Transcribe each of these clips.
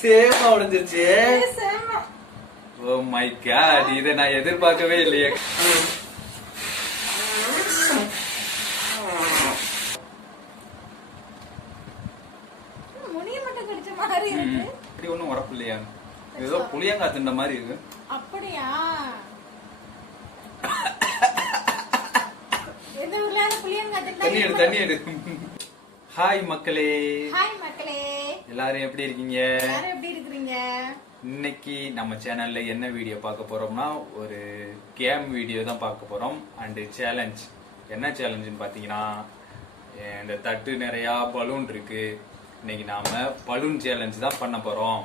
சேமா உடைஞ்சிருச்சு. Oh my God, இதை நான் எதிர்பார்க்கவே இல்லையே. இப்படி ஒண்ணும் உடப்பு இல்லையா? ஏதோ புளியங்காய் தின்ற மாதிரி இருக்கு. அப்படியா? தண்ணி எடு. ஹாய் மக்களே. ஹாய் மக்களே. எல்லாரும் எப்படி இருக்கீங்க? எல்லாரும் எப்படி இருக்கீங்க? இன்னைக்கு நம்ம சேனல்ல என்ன வீடியோ பார்க்க போறோம்னா, ஒரு கேம் வீடியோ தான் பார்க்க போறோம். And challenge. என்ன சேலஞ்சுன்னு பாத்தீங்கன்னா, இந்த தட்டு நிறைய பலூன் இருக்கு. இன்னைக்கு நாம பலூன் சேலஞ்ச் தான் பண்ண போறோம்.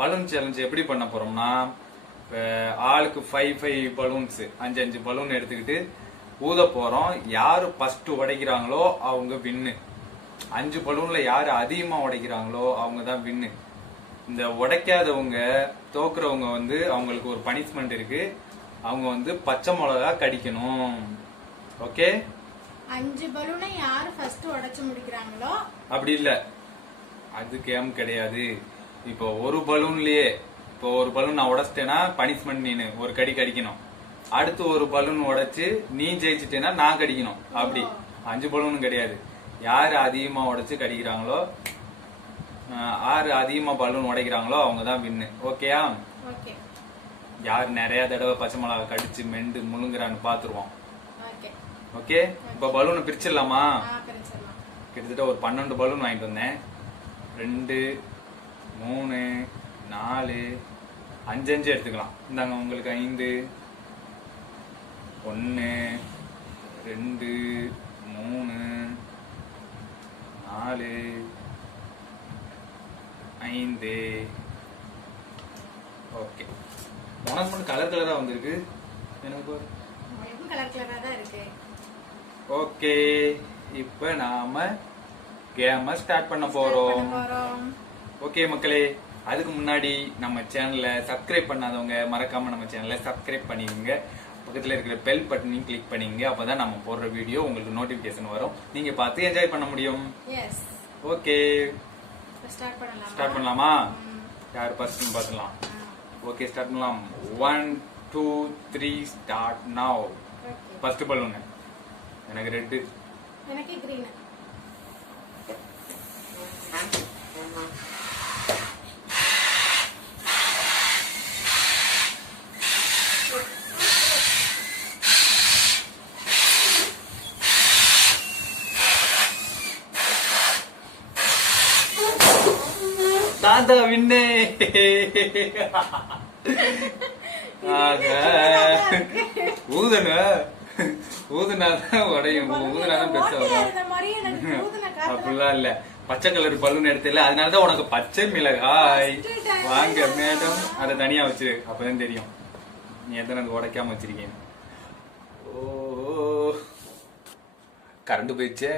பலூன் சேலஞ்ச் எப்படி பண்ண போறோம்னா, ஆளுக்கு 5 பலூன்ஸ் 5 பலூன் எடுத்துக்கிட்டு ஊத போறோம். யாரு ஃபர்ஸ்ட் உடைக்கிறாங்களோ அவங்க வின்னு. 5 பலூன்ல யாரு அதிகமா உடைக்கிறாங்களோ அவங்க தான் வின்னு. இந்த உடைக்காதவங்க தோக்குறவங்க வந்து அவங்களுக்கு ஒரு பனிஷ்மெண்ட் இருக்கு. அவங்க வந்து பச்சை மிளகா கடிக்கணும். ஓகே? 5 பலூனை யாரு ஃபர்ஸ்ட் உடைச்சு முடிக்கிறாங்களோ. அப்படி இல்ல, அது கேம் கிடையாது. இப்போ ஒரு பலூன்லயே, இப்போ ஒரு பலூன் நான் உடைச்சிட்டேன்னா பனிஷ்மெண்ட் நீனு ஒரு கடி கடிக்கணும். அடுத்து ஒரு பலூன் உடைச்சு நீ ஜெயிச்சிட்டேன்னா நான் கடிக்கணும். அப்படி 5 பலூனும் கிடையாது. யாரு அதிகமா உடைச்சு கடிக்கிறாங்களோ, யாரு அதிகமா பலூன் உடைக்கிறாங்களோ அவங்க தான் வின்னு. ஓகேயா? யார் நிறைய தடவை பச்சை மிளகா கடிச்சு மெண்டு முழுங்குறான்னு பாத்துருவோம். ஓகே? இப்ப பலூனை பிரிச்சிடலாமா? கிட்டத்தட்ட ஒரு 12 பலூன் வாங்கிட்டு வந்தேன். 2 3 4 5 எடுத்துக்கலாம். இந்தாங்க உங்களுக்கு 5. 1 2 3 4 5. ஓகே. உனக்கு மட்டும் கலர் கலரா வந்திருக்கு, எனக்கு கலர் கலரா தான் இருக்கு. ஓகே, இப்ப நாம கேம ஸ்டார்ட் பண்ண போறோம். ஓகே மக்களே, அதுக்கு முன்னாடி நம்ம சேனலை சப்ஸ்கிரைப் பண்ணாதவங்க மறக்காம நம்ம சேனலை சப்ஸ்கிரைப் பண்ணிடுங்க. பக்கத்துல இருக்கிற பெல் பட்டனையும் கிளிக் பண்ணிங்க. அப்பதான் நம்ம போடுற வீடியோ உங்களுக்கு நோட்டிபிகேஷன் வரும். நீங்க பார்த்து என்ஜாய் பண்ண முடியும். ஓகே, ஸ்டார்ட் பண்ணலாமா? யார் ஃபர்ஸ்ட் பார்த்துலாம். ஓகே, ஸ்டார்ட் பண்ணலாம். 1 2 3 ஸ்டார்ட் நவ. ஃபர்ஸ்ட் பலூன் எனக்கு ரெட். எனக்கு கிரீன். தாத்தா வின்னே. ஊதுன ஊதுனாதான் உடையும். ஊதுனாதான் பெருசா வரும். அப்படிலாம் இல்ல. பச்சை கலர் பலூன் எடுத்துல, அதனாலதான் உனக்கு பச்சை மிளகாய் வாங்க மேடம். அதை தனியா வச்சிரு, அப்பதான் தெரியும் நீ எத்தனை உடைக்காம வச்சிருக்கீங்க. ஓ, கரண்ட் போயிடுச்சே.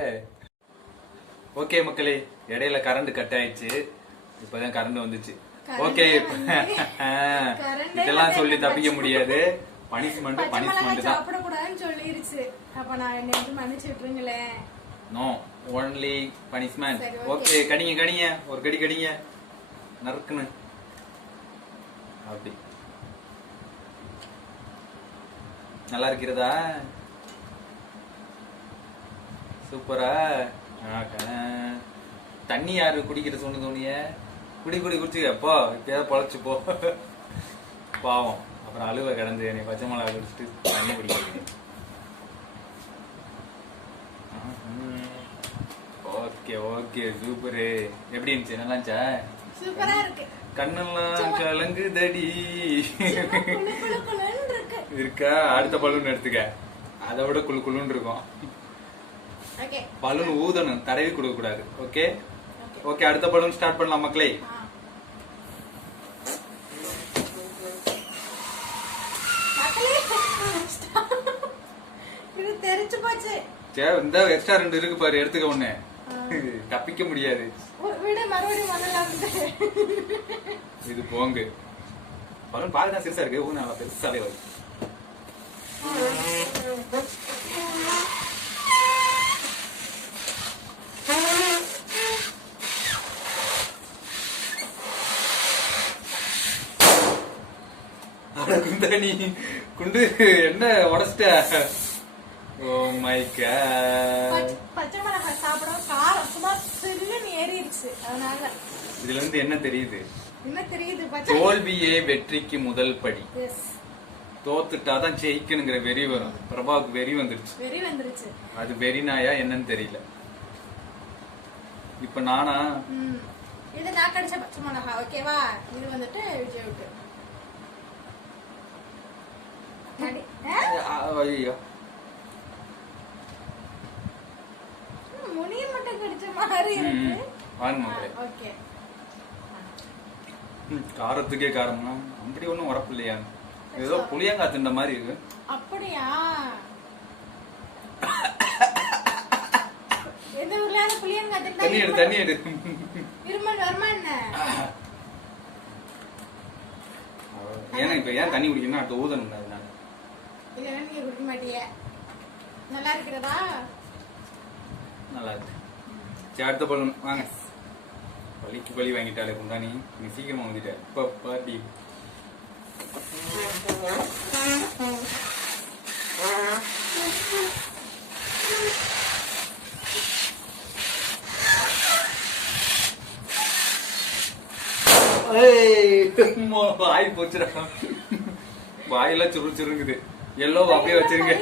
ஓகே மக்களே, இடையில கரண்ட் கட் ஆயிடுச்சு. இப்பதான் கரண்ட் வந்துச்சு. ஓகே, இதெல்லாம் சொல்லி தப்பிக்க முடியாது. பனிஷ்மெண்ட் தான். சாப்பிடக்கூடாதுன்னு சொல்லிருச்சு. அப்ப நான் என்ன மன்னிச்சு விட்டுருங்களே. No, only punishment. ஓகே, கடிங்க ஒரு கடி கடிங்க நறுக்குன்னு. அப்படி நல்லா இருக்கிறதா? சூப்பரா. தண்ணி யாரு குடிக்கிற தோணிய? குடிச்சு அப்போ இப்பயாவது பொழைச்சு போ. பாவம், அப்புறம் அழுவ கிடந்து என்னை பச்சை மிளகா குடிச்சிட்டு தண்ணி குடிக்கிறீங்க. Okay super. எப்படி இருந்துச்சு? நல்லா இருந்துச்சா? சூப்பரா இருக்கு. கண்ணெல்லாம் கலங்குதடி இருக்கா? அடுத்த பலூன் எடுத்துக்க, அதை விட குளுன்னு இருக்கும். பலூன் ஊதணும், தடவி கொடுக்க கூடாது. ஓகே? ஓகே, அடுத்த பலூன் ஸ்டார்ட் பண்ணலாம் மக்களே. தெரிஞ்சு போச்சு. இந்த எக்ஸ்ட்ரா 2 இருக்கு பாரு, எடுத்துக்க. ஒண்ணு தப்பிக்க முடியாது. இது போங்க. பலூன் பாருதான் சிறுசா இருக்கு. நல்லா பெருசாவே வரும். குந்தாணி குண்டு என்ன உடச்சிட்ட? Oh my God. பச்சை மிளகாய் சாப்பிட காரம் சும்மா சில்லுன்னு ஏறிடுச்சு. அதனால இதுல இருந்து என்ன தெரியுது? என்ன தெரியுது? தோல்வியே வெற்றிக்கு முதல் படி. எஸ். தோத்துட்டாதான் ஜெயிக்கணுங்கிற வெறி வரும். பிரபாவுக்கு வெறி வந்துருச்சு. அது வெறினாயா என்னன்னு தெரியல. இப்ப நானா இது நான் கடிச்ச பச்சை மிளகா. ஓகேவா? இது வந்துட்டு விஜய்க்கு. ஐயோ முனிய மட்டும் கடிச்ச மாதிரி இருக்கு. ஓகே. காரத்துக்கே காரமா? அப்படி ஒண்ணும் உரப்பு இல்லையா? ஏதோ புளியங்காய் திண்ட மாதிரி இருக்கு. அப்படியா? எந்த ஊர்ல புளியங்காய் திண்டா? தண்ணி எடு. இருமல் வருமா என்ன? ஏன்னா இப்ப ஏன் தண்ணி குடிக்கணும்? அடுத்து ஊதணும். அதனால இல்லைன்னா நீங்க குடிக்க மாட்டீங்க. நல்லா இருக்கிறதா? நல்லா இருக்கு. சரி, அடுத்த பலூன் வாங்க. பள்ளிக்கு பள்ளி வாங்கிட்டாலே குந்தாணி, நீ சீக்கிரமா வந்துட்ட. இப்ப பாட்டி வாய் போச்சுடா. வாயெல்லாம் சுருங்குது. எல்லோ அப்படியே வச்சிருங்க.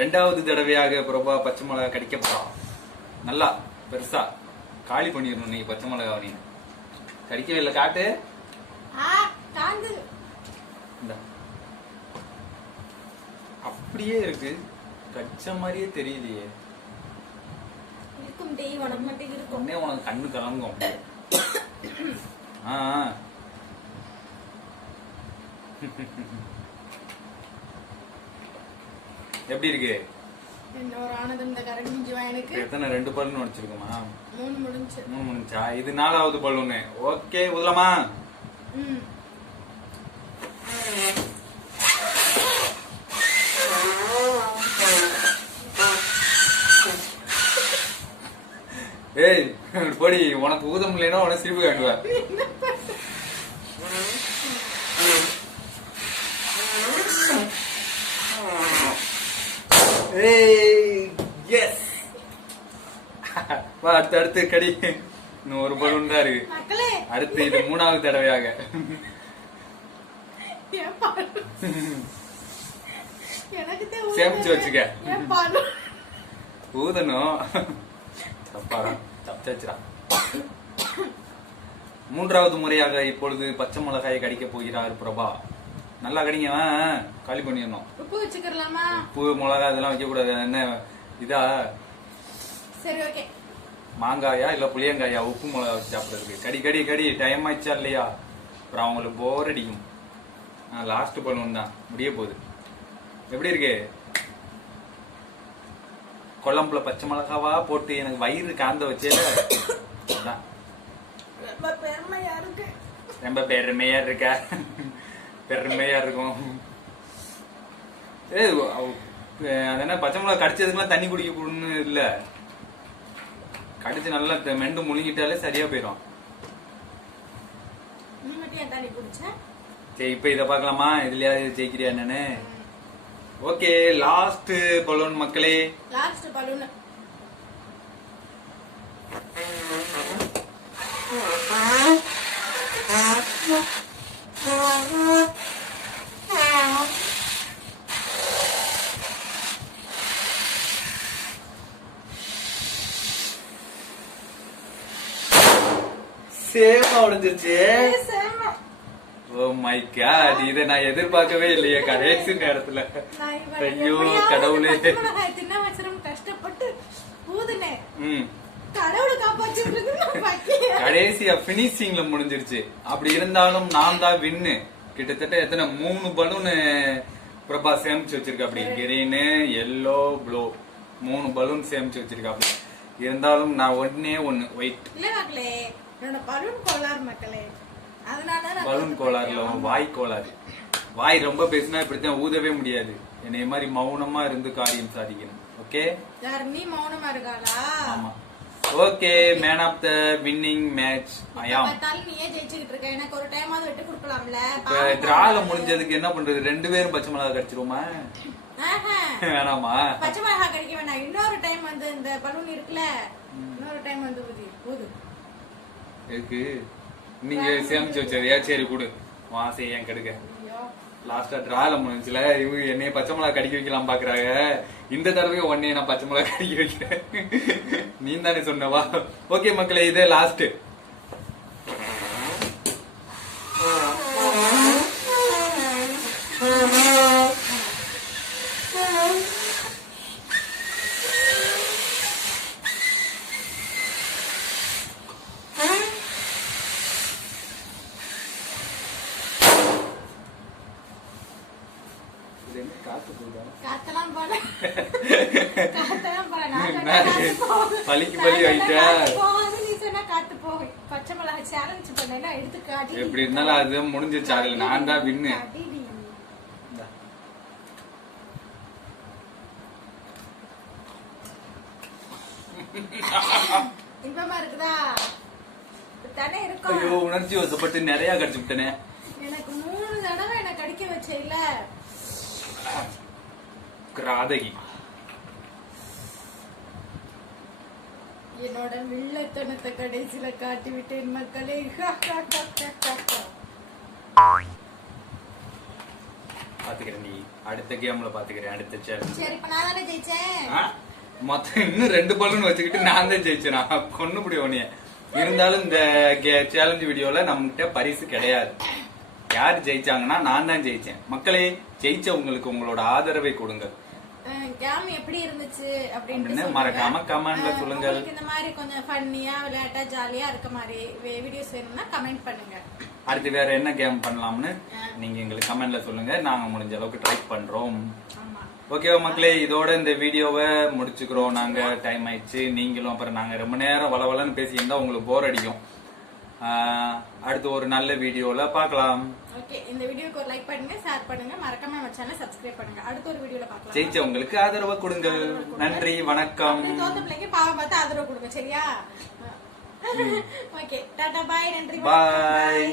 ரெண்டாவது தடவையாக பிரபா பச்சை மிளகா கடிக்க போறான். நல்லா பெருசா காலி பண்ணிடணும். நீ பச்சை மிளகா நீ கடிக்கவே இல்லை. காட்டு. அப்படியே இருக்கு. கடிச்ச மாதிரியே தெரியலையே. உடனே உனக்கு கண்ணு கலங்கும். எப்படி இருக்கு? எத்தனை? 2 பலூன் உடைச்சிருக்குமா? 3 முடிஞ்சா? இது 4வது பலூனு. ஓகே, ஊதலாமா? ஏய் பொடி, உனக்கு ஊத முடியலன்னா உனக்கு சிரிப்பு காட்டுவேன். அடுத்து கடி. இன்னும் ஒரு பலூன் தான் இருக்கு. அடுத்து இது 3வது தடவையாக. சேமிச்சு வச்சுக்க. ஊதணும். தப்பாடா. 3வது முறையாக இப்பொழுது பச்சை மிளகாயை கடிக்க போகிறார் பிரபா. நல்லா கடிங்க. காலி பண்ணிடணும். உப்பு வச்சுக்கலாமா? உப்பு மிளகா இதெல்லாம் வைக்க கூடாது. என்ன இதா? சரி, ஓகே. மாங்காயா இல்ல புளியங்காயா உப்பு மிளகா வச்சு சாப்பிடுறதுக்கு? கடி கடி கடி. டைம் ஆயிடுச்சா இல்லையா? அப்புறம் அவங்களுக்கு போர் அடிக்கும். லாஸ்ட் பலூன் தான் முடிய போகுது. எப்படி இருக்கு? குழம்புல பச்சை மிளகாவா போட்டு எனக்கு வயிறு காந்த வச்சேல. ரொம்ப பெருமையா இருக்கா? பெருமையா இருக்கும். அதென்ன பச்சை மிளகா கடிச்சதுக்குலாம் தண்ணி குடிக்கணும்னு இல்ல. கடிச்சு நல்லா மெண்டு முழுங்கிட்டாலே சரியா போயிடும். சரி, இப்ப இத பாக்கலாமா? இதுலயாவது ஜெயிக்கிறியா என்னன்னு? ஓகே, லாஸ்ட் பலூன் மக்களே. Last balloon. சேமா உடைஞ்சிருச்சு. ஓ மை காட், இத நான் எதிர்பார்க்கவே இல்லையே கடைசி நேரத்துல. ஐயோ கடவுளே. கஷ்டப்பட்டு ஊதுனேன். கடைசியா பினிஷிங்ல முடிஞ்சிருச்சு. அப்படி இருந்தாலும் நான் தான் வின்னு. கிட்டத்தட்ட எத்தனை 3 பலூன் பிரபா சேமிச்சு வச்சிருக்க. அப்படி கிரீனு, எல்லோ, ப்ளூ 3 பலூன் சேமிச்சு வச்சிருக்க. அப்படி இருந்தாலும் நான் ஒன்னே ஒன்னு ஒயிட். பலூன் கோளாறுல வாய் கோளாறு. வாய் ரொம்ப பேசினா இப்படித்தான் ஊதவே முடியாது. என்னைய மாதிரி மௌனமா இருந்து காரியம் சாதிக்கணும். ஓகே, நீ மௌனமா இருக்காளா? ஆமா. Okay, man of the winning match ஐயாம். பார்த்தாலும் நீயே ஜெயிச்சுக்கிட்டு இருக்க. எனக்கு ஒரு டைமாவது விட்டு கொடுக்கலாம்ல. டிரால முடிஞ்சதுக்கு என்ன பண்றது? 2 பேரும் பச்சை மிளகா கடிச்சிருவோமா? வேணாமா? பச்சை மிளகா கடிக்க வேணாம். இன்னொரு டைம் வந்து இந்த பலூன் இருக்குல்ல, இன்னொரு டைம் வந்து போது இருக்கு. நீங்க சேமிச்சு வச்சதையா? சரி கொடு, வாசை ஏன் கெடுக்க. லாஸ்டா டிரால முடிஞ்சுல, இவங்க என்னைய பச்சை மிளகா கடிக்க வைக்கலாம் பாக்குறாங்க. இந்த தடவை உடனே நான் பச்சை மிளகா கடிக்க வைக்கிறேன். நீ தானே சொன்னவா? ஓகே மக்களே, இதே லாஸ்ட். பலிக்கு பலி ஆயிட்டா. எப்படி இருந்தாலும் அது முடிஞ்சிச்சு. அதுல நான் தான் வின்னு. ஐயோ, உணர்ச்சி வசப்பட்டு நிறைய கடிச்சு விட்டனே. எனக்கு 3 தடவை என்ன கடிக்க வச்ச இல்ல கிராதகி. என்னோட வில்லத்தனத்தை கடைசியில காட்டி விட்டேன் மக்களே. பாத்துக்கிறேன், நீ அடுத்த கேம்ல பாத்துக்கிறேன். அடுத்த சேலஞ்ச். சரி, இப்ப நான் தானே ஜெயிச்சேன். மொத்தம் இன்னும் 2 பலூன் வச்சுக்கிட்டு நான் தான் ஜெயிச்சேன். நான் கொன்னுபடி உன்னைய. இருந்தாலும் இந்த சேலஞ்ச் வீடியோல நம்மகிட்ட பரிசு கிடையாது. யார் ஜெயிச்சாங்கன்னா நான் தான் ஜெயிச்சேன். மக்களே, ஜெயிச்சவங்களுக்கு உங்களோட ஆதரவை கொடுங்க. கேம் எப்படி இருந்துச்சு அப்படின்னு மறக்காம கமெண்ட்ல சொல்லுங்க. இந்த மாதிரி கொஞ்சம் ஃபன்னியா விளையாட்டா ஜாலியா இருக்க மாதிரி வீடியோஸ் வேணும்னா கமெண்ட் பண்ணுங்க. அடுத்து வேற என்ன கேம் பண்ணலாம்னு நீங்க எங்களுக்கு கமெண்ட்ல சொல்லுங்க. நாங்க முடிஞ்ச அளவுக்கு ட்ரை பண்றோம். ஓகேவா மக்களே, இதோட இந்த வீடியோவை முடிச்சுக்கிறோம். நாங்க டைம் ஆயிடுச்சு. நீங்களும் அப்புறம் நாங்க ரொம்ப நேரம் வளவலன்னு பேசியிருந்தா உங்களுக்கு போர் அடிக்கும். அடுத்து ஒரு நல்ல வீடியோல பார்க்கலாம். ஓகே, இந்த வீடியோக்கு ஒரு லைக் பண்ணுங்க, ஷேர் பண்ணுங்க, மறக்காம நம்ம சேனலை சப்ஸ்கிரைப் பண்ணுங்க. அடுத்த ஒரு வீடியோல பார்க்கலாம். ஜெயிச்சவங்களுக்கு ஆதரவு கொடுங்க. நன்றி, வணக்கம். தோத்த பிள்ளைக்கு பாவம் பார்த்து ஆதரவு கொடுங்க, சரியா? ஓகே, டாடா, பாய், நன்றி, பாய்.